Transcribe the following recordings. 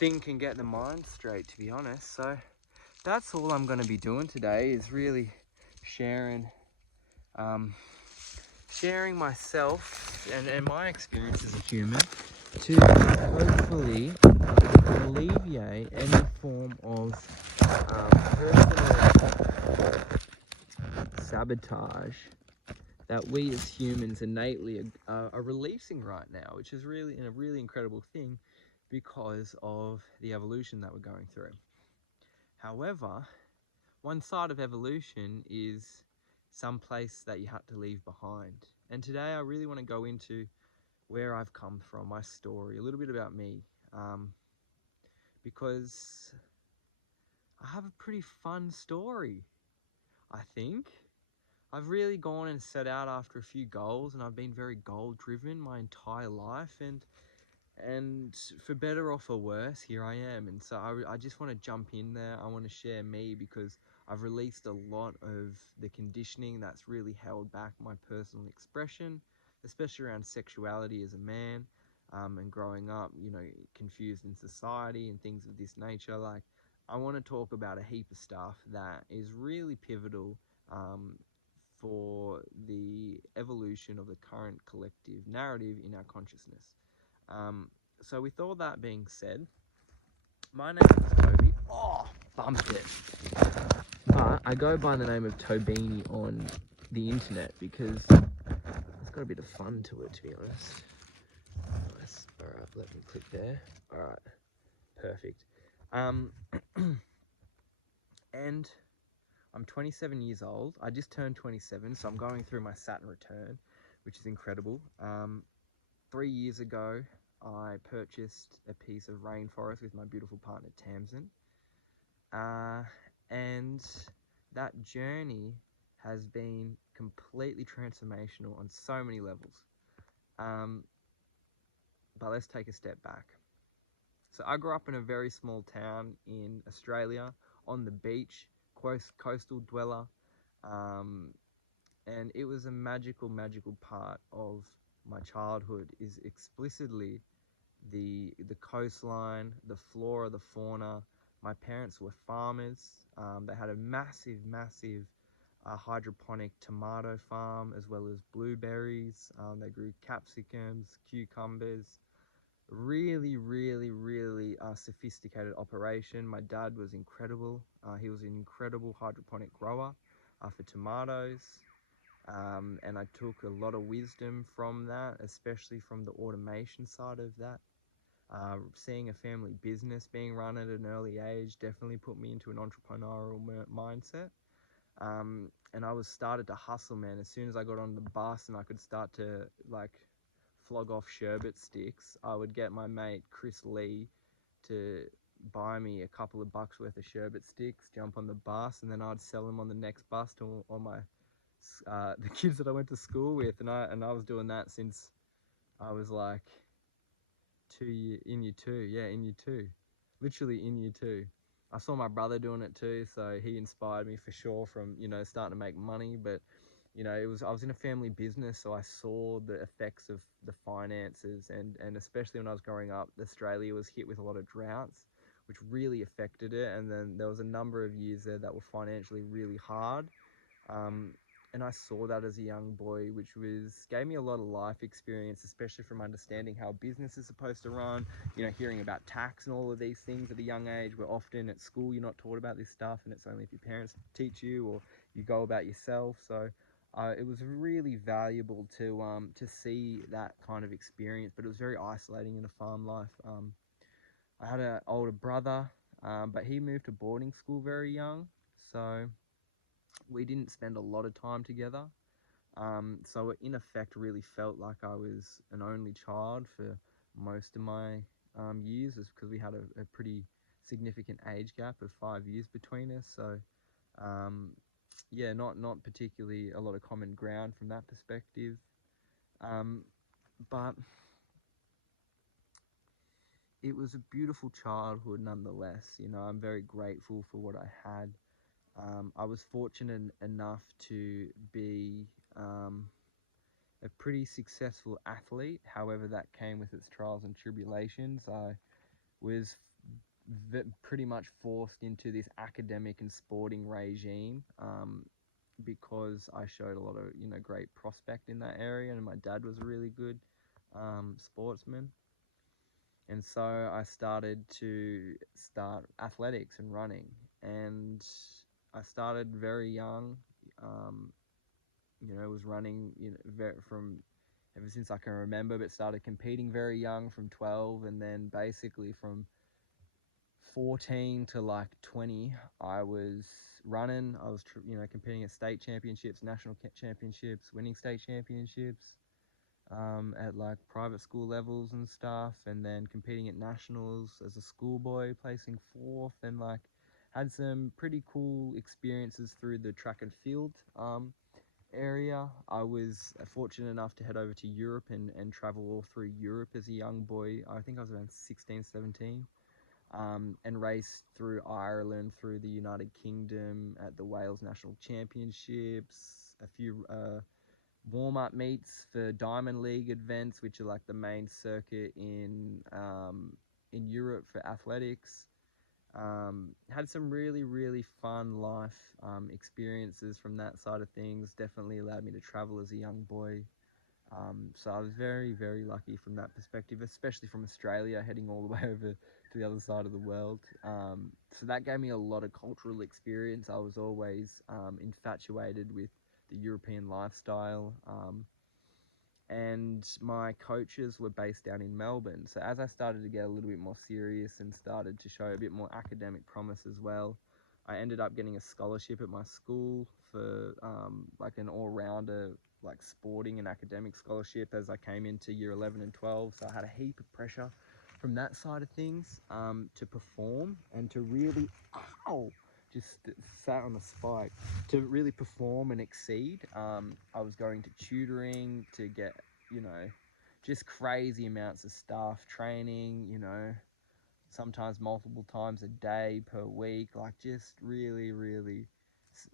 think and get the mind straight, to be honest. So that's all I'm going to be doing today, is really sharing sharing myself and my experience as a human to hopefully alleviate any form of personal sabotage that we as humans innately are releasing right now, which is really a really incredible thing because of the evolution that we're going through. However, one side of evolution is some place that you had to leave behind. And today I really want to go into where I've come from, my story, a little bit about me, because I have a pretty fun story, I think. I've really gone and set out after a few goals, and I've been very goal driven my entire life, and for better or for worse, here I am. And so I just want to jump in there. I want to share me, because I've released a lot of the conditioning that's really held back my personal expression, especially around sexuality as a man, and growing up, you know, confused in society and things of this nature. Like, I want to talk about a heap of stuff that is really pivotal for the evolution of the current collective narrative in our consciousness. So with all that being said, my name is Toby. Oh, bumped it. But I go by the name of TOBINI on the internet because it's got a bit of fun to it, to be honest. Nice. All right, let me click there. All right, perfect. And I'm 27 years old. I just turned 27, so I'm going through my Saturn return, which is incredible. 3 years ago, I purchased a piece of rainforest with my beautiful partner Tamsin, and that journey has been completely transformational on so many levels. But let's take a step back. So I grew up in a very small town in Australia, on the beach, coastal dweller, and it was a magical part of my childhood, is explicitly the coastline, the flora, the fauna. My parents were farmers. They had a massive hydroponic tomato farm, as well as blueberries. They grew capsicums, cucumbers. Really sophisticated operation. My dad was incredible. He was an incredible hydroponic grower for tomatoes. And I took a lot of wisdom from that, especially from the automation side of that. Seeing a family business being run at an early age definitely put me into an entrepreneurial mindset. And I was started to hustle, man. As soon as I got on the bus and I could start to like flog off sherbet sticks, I would get my mate Chris Lee to buy me a couple of bucks worth of sherbet sticks, jump on the bus, and then I'd sell them on the next bus to all my the kids that I went to school with. And I was doing that since I was like in year two, literally in year two. I saw my brother doing it too, so he inspired me for sure from, you know, starting to make money. But you know, I was in a family business, so I saw the effects of the finances, and especially when I was growing up, Australia was hit with a lot of droughts, which really affected it. And then there was a number of years there that were financially really hard. And I saw that as a young boy, which gave me a lot of life experience, especially from understanding how business is supposed to run, you know, hearing about tax and all of these things at a young age, where often at school you're not taught about this stuff, and it's only if your parents teach you or you go about yourself. So it was really valuable to see that kind of experience, but it was very isolating in a farm life. I had an older brother, but he moved to boarding school very young, so we didn't spend a lot of time together. So it in effect really felt like I was an only child for most of my years, is because we had a pretty significant age gap of 5 years between us. So yeah, not particularly a lot of common ground from that perspective. But it was a beautiful childhood nonetheless. You know, I'm very grateful for what I had. I was fortunate enough to be a pretty successful athlete. However, that came with its trials and tribulations. I was pretty much forced into this academic and sporting regime, because I showed a lot of great prospect in that area, and my dad was a really good sportsman. And so I started to start athletics and running, and I started very young. Um, was running from ever since I can remember, but started competing very young from 12, and then basically from 14 to like 20, I was running. I was competing at state championships, national championships, winning state championships, at like private school levels and stuff, and then competing at nationals as a schoolboy, placing fourth, and like had some pretty cool experiences through the track and field area. I was fortunate enough to head over to Europe and travel all through Europe as a young boy. I think I was around 16, 17. And raced through Ireland, through the United Kingdom at the Wales National Championships, a few warm-up meets for Diamond League events, which are like the main circuit in Europe for athletics. Had some really, really fun life experiences from that side of things. Definitely allowed me to travel as a young boy. So I was very, very lucky from that perspective, especially from Australia, heading all the way over to the other side of the world. So that gave me a lot of cultural experience. I was always infatuated with the European lifestyle. And my coaches were based down in Melbourne. So as I started to get a little bit more serious and started to show a bit more academic promise as well, I ended up getting a scholarship at my school for like an all-rounder, like sporting and academic scholarship as I came into year 11 and 12. So I had a heap of pressure from that side of things, to perform and to really, just sat on the spike, to really perform and exceed. I was going to tutoring to get, just crazy amounts of stuff, training, sometimes multiple times a day per week, like just really, really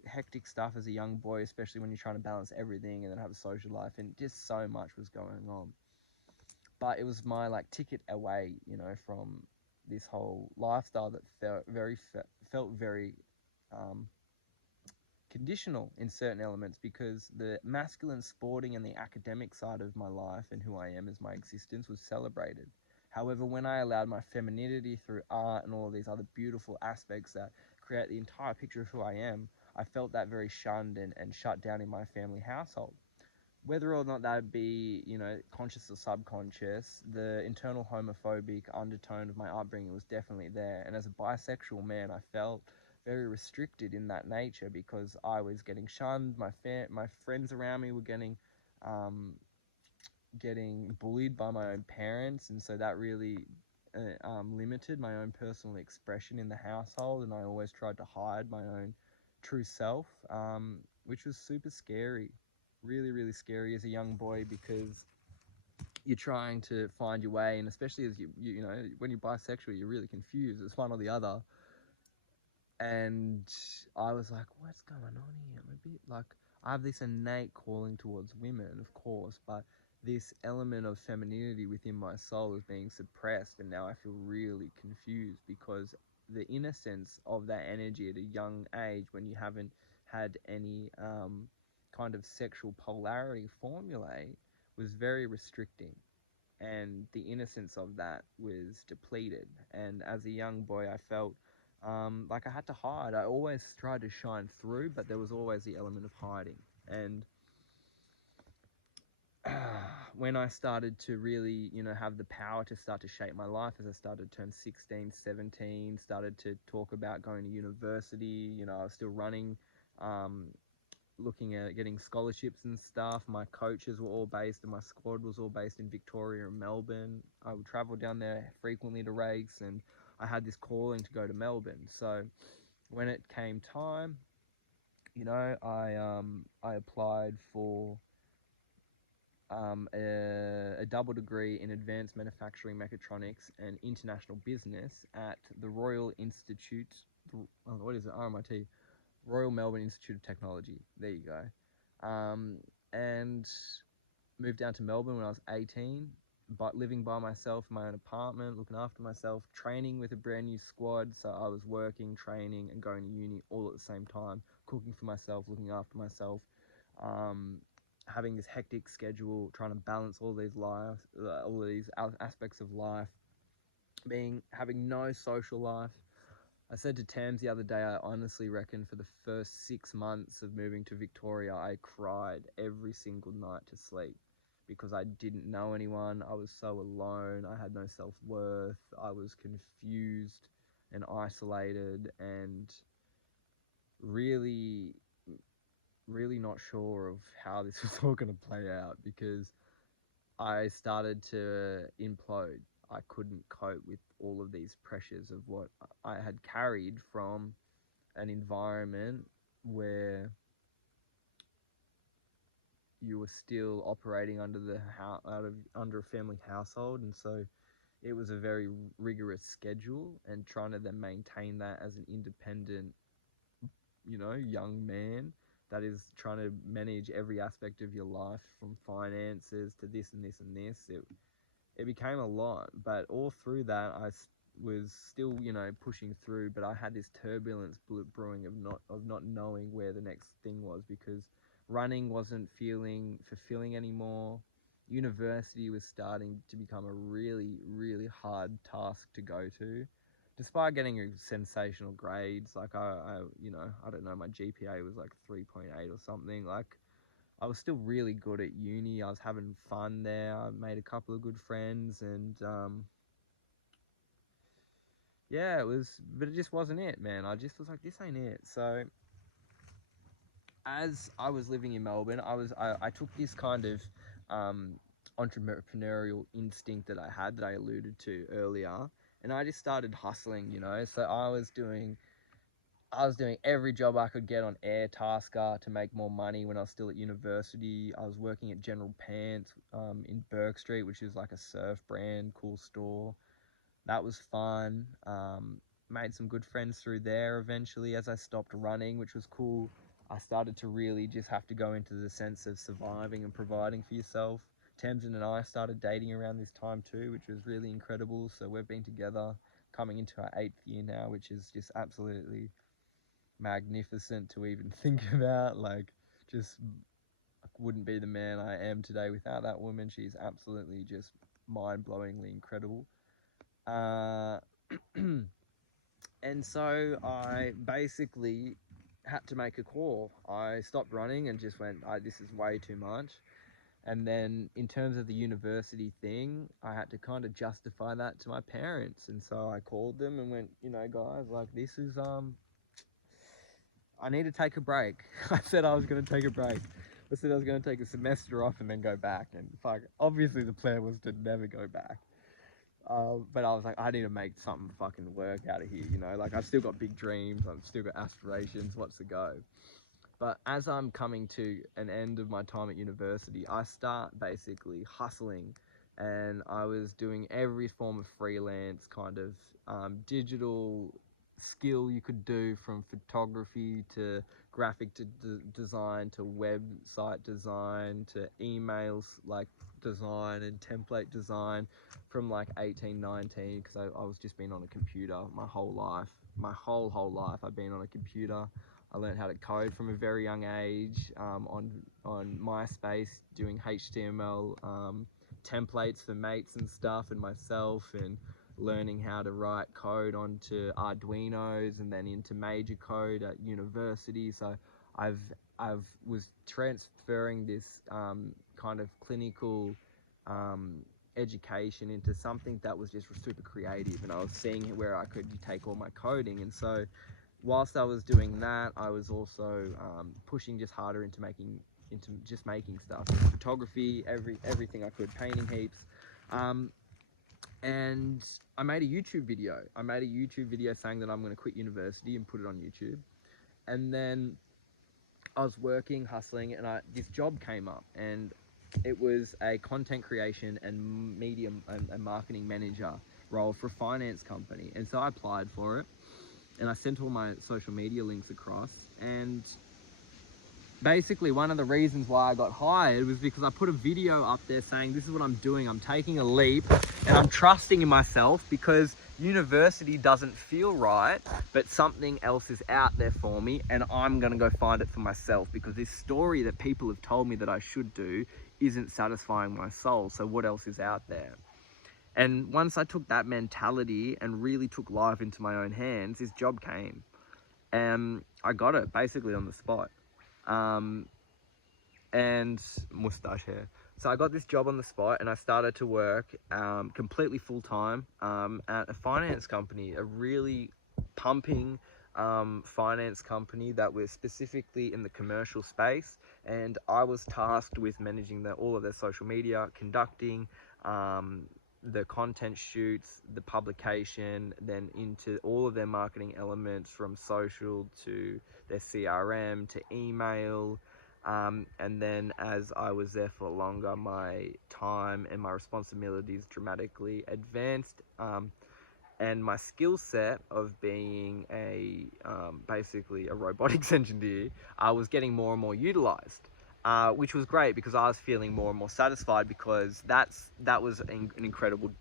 hectic stuff as a young boy, especially when you're trying to balance everything and then have a social life, and just so much was going on. But it was my like ticket away, from this whole lifestyle that felt very um, conditional in certain elements, because the masculine sporting and the academic side of my life and who I am as my existence was celebrated. However, when I allowed my femininity through art and all of these other beautiful aspects that create the entire picture of who I am, I felt that very shunned and shut down in my family household. Whether or not that be, conscious or subconscious, the internal homophobic undertone of my upbringing was definitely there. And as a bisexual man, I felt very restricted in that nature, because I was getting shunned. My friends around me were um, getting bullied by my own parents, and so that really limited my own personal expression in the household. And I always tried to hide my own true self, which was super scary, really, really scary as a young boy, because you're trying to find your way, and especially as when you're bisexual, you're really confused. It's one or the other. And I was like, what's going on here? I'm a bit like, I have this innate calling towards women, of course, but this element of femininity within my soul is being suppressed, and now I feel really confused, because the innocence of that energy at a young age, when you haven't had any kind of sexual polarity formulate, was very restricting, and the innocence of that was depleted. And as a young boy, I felt like I had to hide. I always tried to shine through, but there was always the element of hiding. And when I started to really, have the power to start to shape my life, as I started to turn 16, 17, started to talk about going to university, I was still running, looking at getting scholarships and stuff. My coaches were all based, and my squad was all based in Victoria and Melbourne. I would travel down there frequently to race, and I had this calling to go to Melbourne. So when it came time, I applied for a double degree in advanced manufacturing mechatronics and international business at the Royal Institute. What is it? RMIT. Royal Melbourne Institute of Technology. There you go. And moved down to Melbourne when I was 18. living by myself in my own apartment, looking after myself, training with a brand new squad. So I was working, training, and going to uni all at the same time, cooking for myself, looking after myself, having this hectic schedule, trying to balance all these aspects of life, having no social life. I said to Tams the other day, I honestly reckon for the first 6 months of moving to Victoria, I cried every single night to sleep because I didn't know anyone. I was so alone. I had no self-worth. I was confused and isolated and really, really not sure of how this was all going to play out because I started to implode. I couldn't cope with all of these pressures of what I had carried from an environment where you were still operating under under a family household, and so it was a very rigorous schedule, and trying to then maintain that as an independent, young man that is trying to manage every aspect of your life from finances to this and this and this. It became a lot, but all through that was still pushing through, but I had this turbulence brewing of not knowing where the next thing was, because running wasn't feeling fulfilling anymore. University was starting to become a really, really hard task to go to, despite getting sensational grades. Like I don't know, my GPA was like 3.8 or something. Like, I was still really good at uni. I was having fun there. I made a couple of good friends, and yeah, but it just wasn't it, man. I just was like, this ain't it. So as I was living in Melbourne, I took this kind of um, entrepreneurial instinct that I had, that I alluded to earlier, and I just started hustling. So I was doing every job I could get on Airtasker to make more money when I was still at university. I was working at General Pants in Burke Street, which is like a surf brand, cool store. That was fun. Made some good friends through there eventually as I stopped running, which was cool. I started to really just have to go into the sense of surviving and providing for yourself. Tamsin and I started dating around this time too, which was really incredible. So we've been together coming into our 8th year now, which is just absolutely magnificent to even think about. Like, just wouldn't be the man I am today without that woman. She's absolutely just mind-blowingly incredible. And so I basically had to make a call. I stopped running and just went, this is way too much. And then in terms of the university thing, I had to kind of justify that to my parents. And so I called them and went, guys, like, this is I need to take a break. I said I was going to take a break. I said I was going to take a semester off and then go back. And fuck, obviously the plan was to never go back. But I was like, I need to make something fucking work out of here, Like, I've still got big dreams. I've still got aspirations. What's the go? But as I'm coming to an end of my time at university, I start basically hustling, and I was doing every form of freelance kind of digital skill you could do, from photography to graphic design to website design to emails like design and template design, from like 18, 19, because I was just been on a computer my whole life. My whole life I've been on a computer. I learned how to code from a very young age, on MySpace, doing HTML templates for mates and stuff, and myself, and learning how to write code onto Arduinos and then into major code at university. So I've was transferring this kind of clinical education into something that was just super creative, and I was seeing where I could take all my coding. And so whilst I was doing that, I was also pushing just harder into making stuff, photography, everything I could, painting heaps. And I made a YouTube video. Saying that I'm going to quit university and put it on YouTube. And then I was working, hustling, and this job came up, and it was a content creation and media and marketing manager role for a finance company. And so I applied for it, and I sent all my social media links across, and basically one of the reasons why I got hired was because I put a video up there saying, this is what I'm doing. I'm taking a leap and I'm trusting in myself because university doesn't feel right, but something else is out there for me and I'm going to go find it for myself, because this story that people have told me that I should do isn't satisfying my soul. So what else is out there? And once I took that mentality and really took life into my own hands, this job came and I got it basically on the spot. And mustache hair. So I got this job on the spot and I started to work completely full-time at a finance company, a really pumping finance company that was specifically in the commercial space. And I was tasked with managing all of their social media, conducting the content shoots, the publication, then into all of their marketing elements, from social to their CRM to email. And then as I was there for longer, my time and my responsibilities dramatically advanced, and my skill set of being basically a robotics engineer was getting more and more utilized, which was great because I was feeling more and more satisfied, because that was an incredible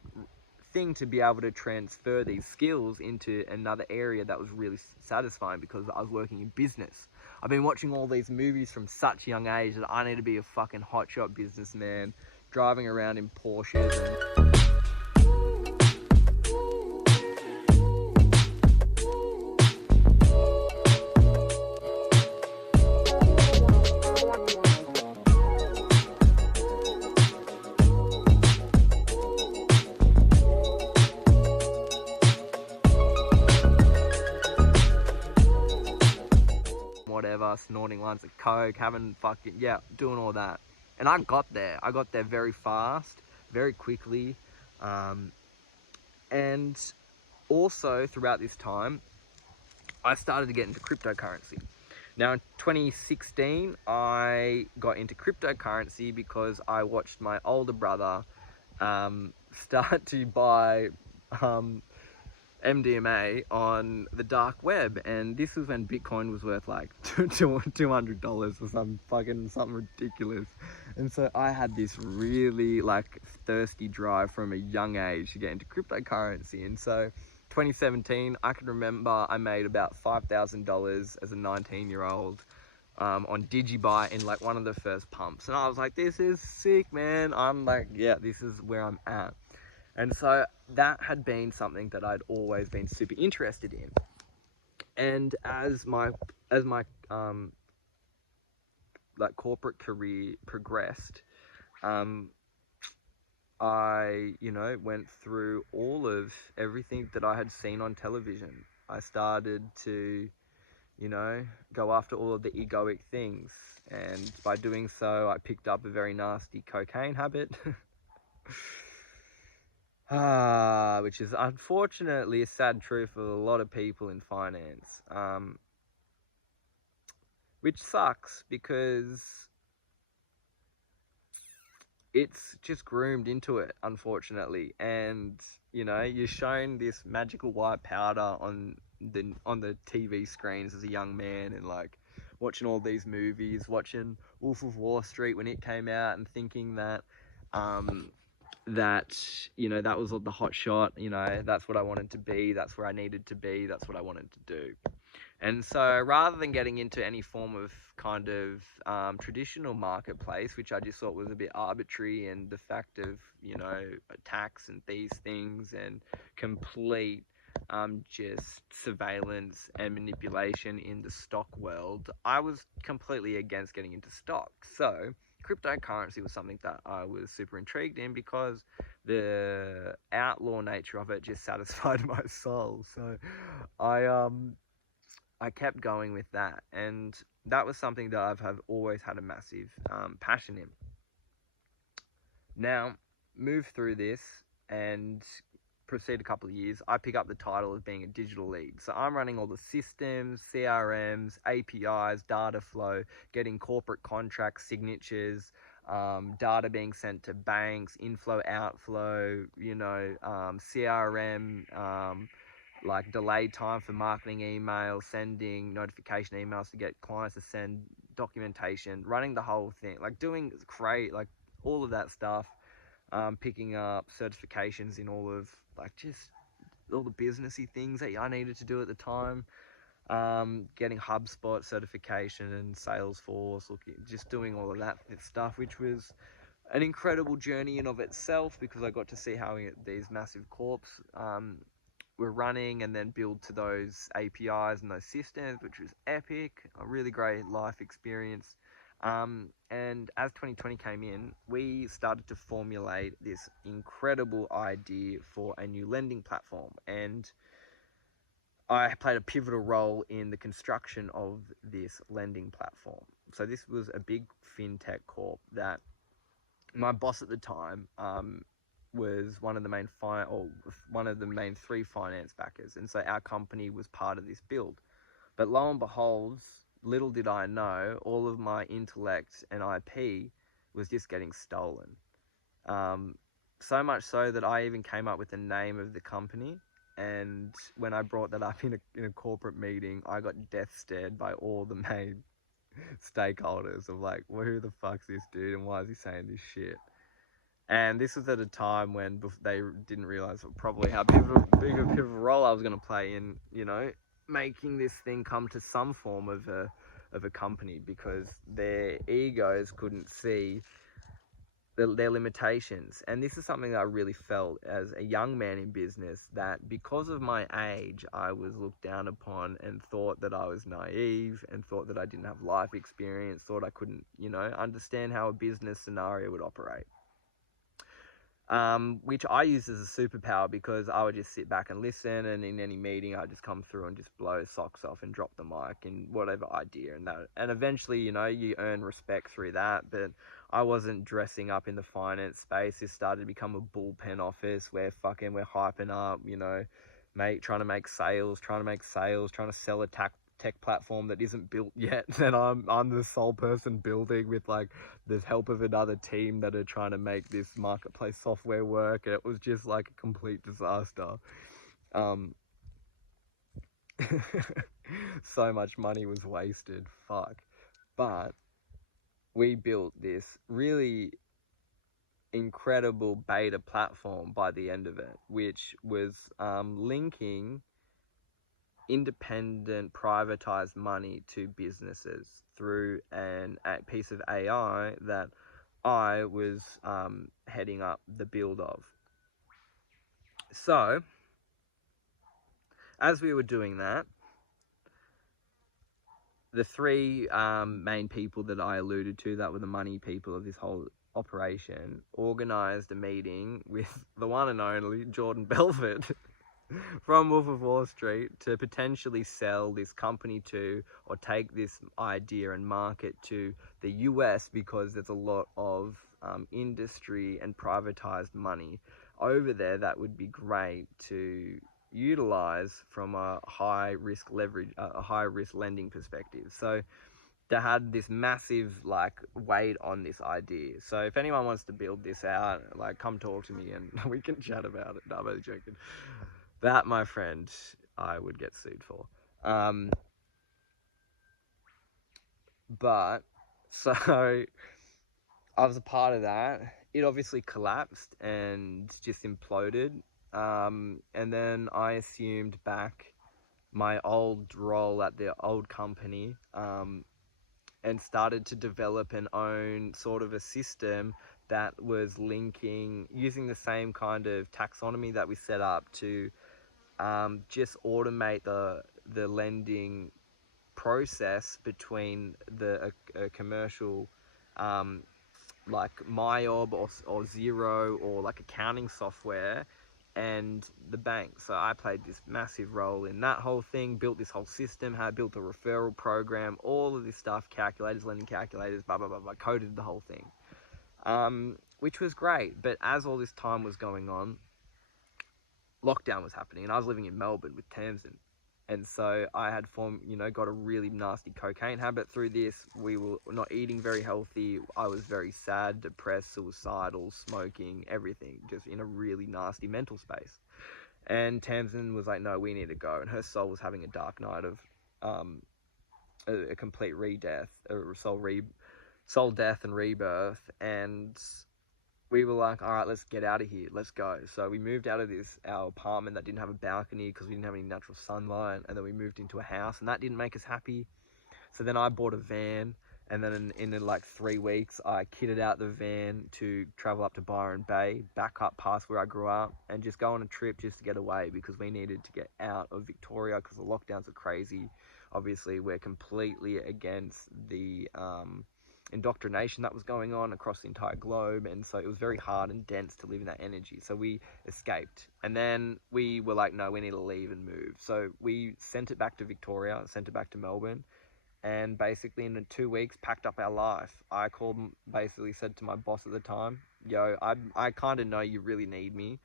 thing to be able to transfer these skills into another area that was really satisfying, because I was working in business. I've been watching all these movies from such a young age that I need to be a fucking hotshot businessman, driving around in Porsches and whatever, snorting lines of coke, having fucking, yeah, doing all that. And I got there very fast, very quickly. And also throughout this time, I started to get into cryptocurrency. Now in 2016, I got into cryptocurrency because I watched my older brother start to buy MDMA on the dark web, and this was when Bitcoin was worth like $200 or something ridiculous. And so I had this really like thirsty drive from a young age to get into cryptocurrency. And so 2017, I can remember I made about $5,000 as a 19-year-old on Digibuy in like one of the first pumps, and I was like, this is sick, man. I'm like, yeah, this is where I'm at. And so that had been something that I'd always been super interested in. And as my like corporate career progressed, I, went through all of everything that I had seen on television. I started to, go after all of the egoic things. And by doing so, I picked up a very nasty cocaine habit. Which is unfortunately a sad truth for a lot of people in finance, which sucks because it's just groomed into it, unfortunately. And you're shown this magical white powder on the TV screens as a young man, and like watching all these movies, watching Wolf of Wall Street when it came out, and thinking that that that was the hot shot, that's what I wanted to be, that's where I needed to be, that's what I wanted to do. And so rather than getting into any form of kind of traditional marketplace, which I just thought was a bit arbitrary, and the fact of tax and these things and complete just surveillance and manipulation in the stock world, I was completely against getting into stocks. So cryptocurrency was something that I was super intrigued in, because the outlaw nature of it just satisfied my soul. So I kept going with that, and that was something that I've always had a massive passion in. Now, move through this and proceed a couple of years, I pick up the title of being a digital lead. So I'm running all the systems, CRMs, APIs, data flow, getting corporate contract signatures, data being sent to banks, inflow, outflow, CRM, like delayed time for marketing emails, sending notification emails to get clients to send documentation, running the whole thing, like doing like all of that stuff, picking up certifications in all of like just all the businessy things that I needed to do at the time. Getting HubSpot certification and Salesforce, just doing all of that stuff, which was an incredible journey in of itself, because I got to see how these massive corps were running and then build to those APIs and those systems, which was epic, a really great life experience. And as 2020 came in, we started to formulate this incredible idea for a new lending platform, and I played a pivotal role in the construction of this lending platform. So this was a big fintech corp that my boss at the time was one of the main three finance backers, and so our company was part of this build. But lo and behold, little did I know, all of my intellect and IP was just getting stolen. So much so that I even came up with the name of the company. And when I brought that up in a corporate meeting, I got death stared by all the main stakeholders of like, well, who the fuck's this dude and why is he saying this shit? And this was at a time when they didn't realize probably how big a pivotal role I was going to play in, making this thing come to some form of a company, because their egos couldn't see their limitations. And this is something that I really felt as a young man in business, that because of my age, I was looked down upon and thought that I was naive and thought that I didn't have life experience, thought I couldn't, understand how a business scenario would operate. Which I used as a superpower, because I would just sit back and listen, and in any meeting I'd just come through and just blow socks off and drop the mic in whatever idea, and eventually, you earn respect through that. But I wasn't dressing up in the finance space. This started to become a bullpen office where we're hyping up, trying to make sales, trying to sell a tech platform that isn't built yet, and I'm the sole person building with like the help of another team that are trying to make this marketplace software work. And it was just like a complete disaster. So much money was wasted, fuck. But we built this really incredible beta platform by the end of it, which was linking independent privatized money to businesses through a piece of AI that I was heading up the build of. So as we were doing that, the three main people that I alluded to, that were the money people of this whole operation, organized a meeting with the one and only Jordan Belfort from Wolf of Wall Street to potentially sell this company to, or take this idea and market to the US, because there's a lot of industry and privatized money over there that would be great to utilize from a high risk lending perspective. So they had this massive weight on this idea. So if anyone wants to build this out, come talk to me and we can chat about it. No, I'm only joking. That, my friend, I would get sued for. But so I was a part of that. It obviously collapsed and just imploded. And then I assumed back my old role at the old company, and started to develop and own sort of a system that was using the same kind of taxonomy that we set up to just automate the lending process between a commercial like MyOb or Zero, or like accounting software, and the bank. So I played this massive role in that whole thing, built this whole system, built a referral program, all of this stuff, calculators, lending calculators, blah, blah, blah, blah, coded the whole thing, which was great. But as all this time was going on, lockdown was happening, and I was living in Melbourne with Tamsin. And so I had got a really nasty cocaine habit through this. We were not eating very healthy. I was very sad, depressed, suicidal, smoking, everything, just in a really nasty mental space. And Tamsin was like, no, we need to go. And her soul was having a dark night of a complete re-death, soul death and rebirth. And we were like, all right, let's get out of here. Let's go. So we moved out of our apartment that didn't have a balcony because we didn't have any natural sunlight. And then we moved into a house, and that didn't make us happy. So then I bought a van, and then in like 3 weeks, I kitted out the van to travel up to Byron Bay, back up past where I grew up, and just go on a trip just to get away, because we needed to get out of Victoria because the lockdowns are crazy. Obviously, we're completely against the indoctrination that was going on across the entire globe, and so it was very hard and dense to live in that energy. So we escaped, and then we were like, no, we need to leave and move. So we sent it back to Victoria, sent it back to Melbourne, and basically in 2 weeks packed up our life. I called, basically said to my boss at the time, yo, I kind of know you really need me,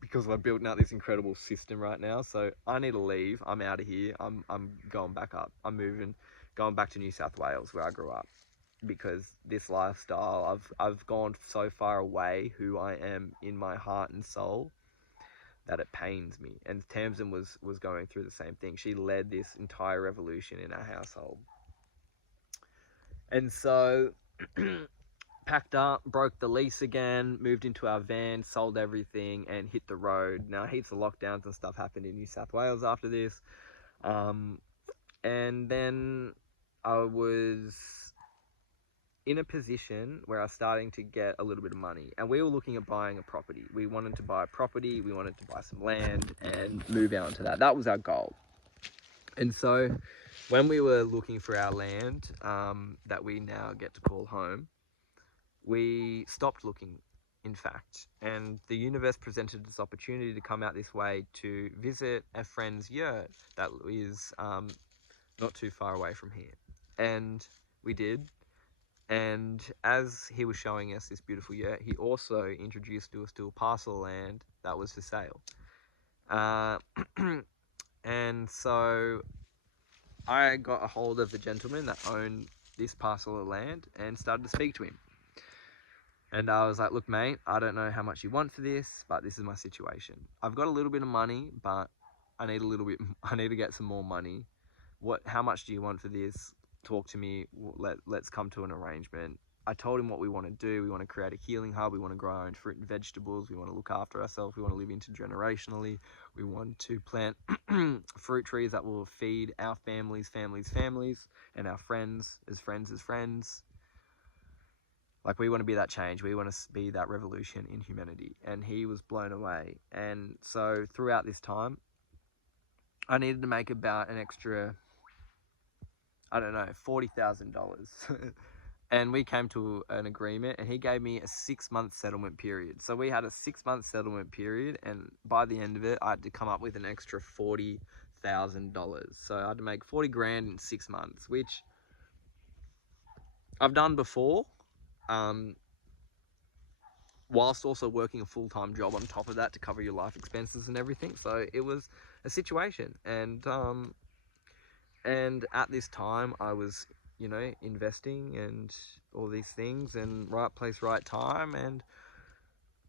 because we're building out this incredible system right now, so I need to leave. I'm out of here. I'm going back up. I'm moving, going back to New South Wales where I grew up, because this lifestyle, I've gone so far away who I am in my heart and soul that it pains me. And Tamsin was going through the same thing. She led this entire revolution in our household. And so packed up, broke the lease again, moved into our van, sold everything, and hit the road. Now, heaps of lockdowns and stuff happened in New South Wales after this. And then I was in a position where I was starting to get a little bit of money, and we were looking at buying a property. We wanted to buy a property, we wanted to buy some land and move out into that. That was our goal. And so when we were looking for our land, that we now get to call home, we stopped looking, in fact, and the universe presented this opportunity to come out this way to visit a friend's yurt that is not too far away from here. And we did. And as he was showing us this beautiful yurt, he also introduced us to a parcel of land that was for sale. And so I got a hold of the gentleman that owned this parcel of land and started to speak to him. And I was like, look, mate, I don't know how much you want for this, but this is my situation. I've got a little bit of money, but I need to get some more money. How much do you want for this? Talk to me. Let's come to an arrangement. I told him what we want to do. We want to create a healing hub. We want to grow our own fruit and vegetables. We want to look after ourselves. We want to live intergenerationally. We want to plant fruit trees that will feed our families, and our friends as friends. Like, we want to be that change. We want to be that revolution in humanity. And he was blown away. And so throughout this time, I needed to make about an extra, I don't know, $40,000. And we came to an agreement, and he gave me a 6-month settlement period. So we had a 6-month settlement period, and by the end of it, I had to come up with an extra $40,000. So I had to make 40 grand in 6 months, which I've done before, whilst also working a full-time job on top of that to cover your life expenses and everything. So it was a situation, and at this time I was, investing and all these things, and right place, right time. And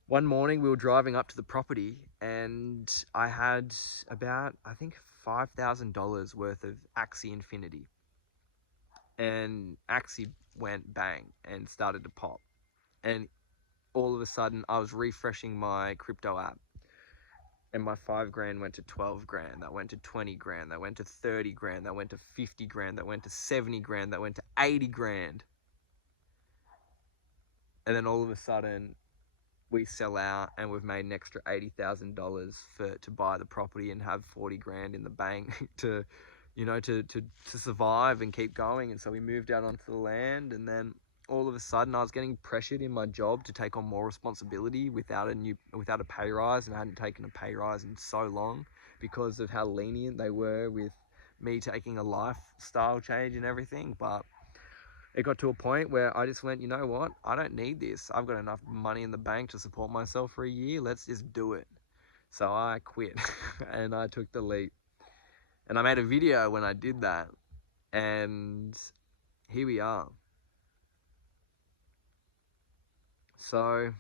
one morning we were driving up to the property, and I had about, I think, $5,000 worth of Axie Infinity, and Axie went bang and started to pop. And all of a sudden I was refreshing my crypto app, and my 5 grand went to 12 grand, that went to 20 grand, that went to 30 grand, that went to 50 grand, that went to 70 grand, that went to 80 grand. And then all of a sudden we sell out, and we've made an extra $80,000 to buy the property and have 40 grand in the bank to survive and keep going. And so we moved out onto the land, and then all of a sudden I was getting pressured in my job to take on more responsibility without a pay rise, and I hadn't taken a pay rise in so long because of how lenient they were with me taking a lifestyle change and everything. But it got to a point where I just went, you know what? I don't need this. I've got enough money in the bank to support myself for a year. Let's just do it. So I quit and I took the leap. And I made a video when I did that. And here we are. So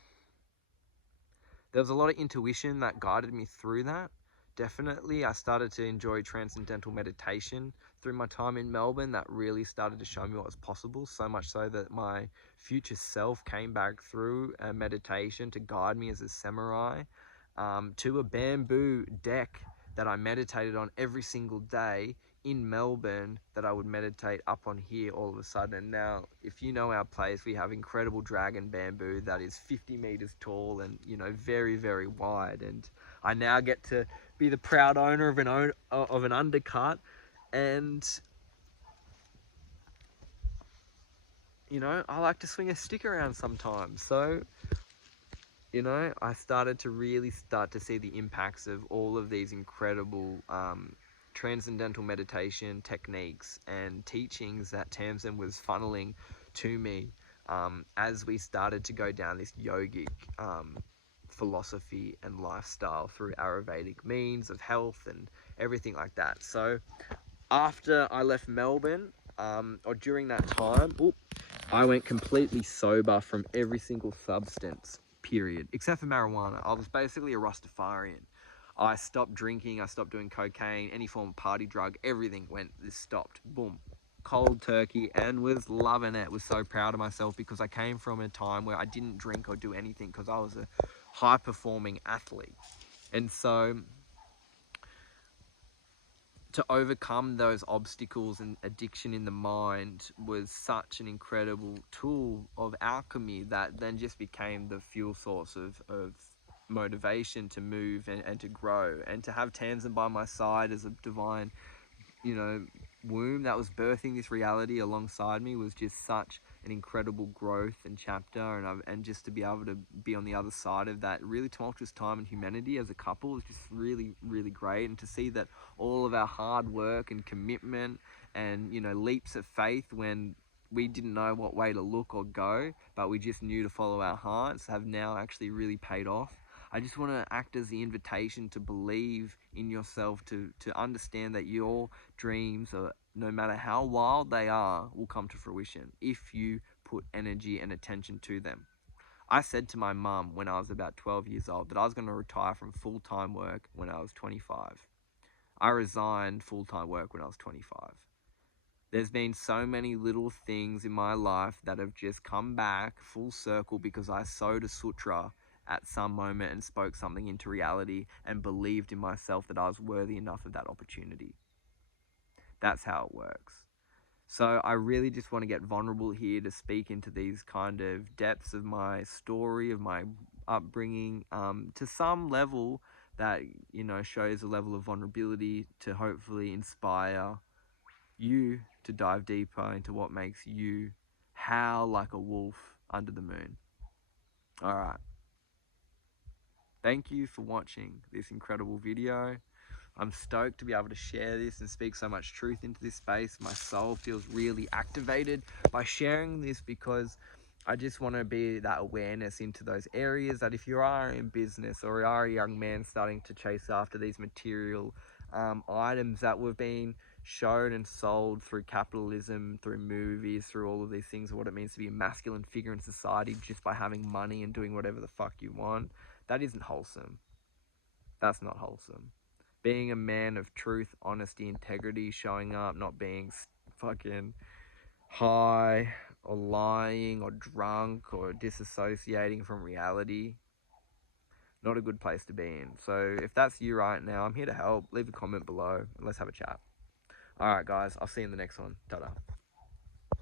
there was a lot of intuition that guided me through that definitely. I started to enjoy transcendental meditation through my time in Melbourne. That really started to show me what was possible, so much so that my future self came back through a meditation to guide me as a samurai, to a bamboo deck that I meditated on every single day in Melbourne, that I would meditate up on here all of a sudden. And now, if you know our place, we have incredible dragon bamboo that is 50 meters tall and, you know, very, very wide. And I now get to be the proud owner of an undercut, and, you know, I like to swing a stick around sometimes. So, you know, I started to really start to see the impacts of all of these incredible transcendental meditation techniques and teachings that Tamsin was funneling to me, as we started to go down this yogic philosophy and lifestyle through Ayurvedic means of health and everything like that. So after I left Melbourne, or during that time, I went completely sober from every single substance, period, except for marijuana. I was basically a Rastafarian. I stopped drinking, I stopped doing cocaine, any form of party drug, everything stopped, boom, cold turkey, and was loving it. Was so proud of myself because I came from a time where I didn't drink or do anything because I was a high performing athlete. And so to overcome those obstacles and addiction in the mind was such an incredible tool of alchemy that then just became the fuel source of motivation to move and to grow, and to have Tanzan by my side as a divine, you know, womb that was birthing this reality alongside me was just such an incredible growth and chapter. And just to be able to be on the other side of that really tumultuous time in humanity as a couple is just really, really great. And to see that all of our hard work and commitment and, you know, leaps of faith when we didn't know what way to look or go, but we just knew to follow our hearts, have now actually really paid off. I just want to act as the invitation to believe in yourself, to understand that your dreams, are, no matter how wild they are, will come to fruition if you put energy and attention to them. I said to my mum when I was about 12 years old that I was going to retire from full-time work when I was 25. I resigned full-time work when I was 25. There's been so many little things in my life that have just come back full circle because I sowed a sutra at some moment and spoke something into reality and believed in myself that I was worthy enough of that opportunity. That's how it works. So I really just want to get vulnerable here to speak into these kind of depths of my story, of my upbringing, to some level that, you know, shows a level of vulnerability to hopefully inspire you to dive deeper into what makes you howl like a wolf under the moon. All right. Thank you for watching this incredible video. I'm stoked to be able to share this and speak so much truth into this space. My soul feels really activated by sharing this because I just want to be that awareness into those areas that if you are in business or you are a young man starting to chase after these material items that we've been shown and sold through capitalism, through movies, through all of these things, what it means to be a masculine figure in society just by having money and doing whatever the fuck you want, that isn't wholesome. That's not wholesome. Being a man of truth, honesty, integrity, showing up, not being fucking high or lying or drunk or disassociating from reality, not a good place to be in. So if that's you right now, I'm here to help. Leave a comment below and let's have a chat. Alright guys, I'll see you in the next one. Ta-da.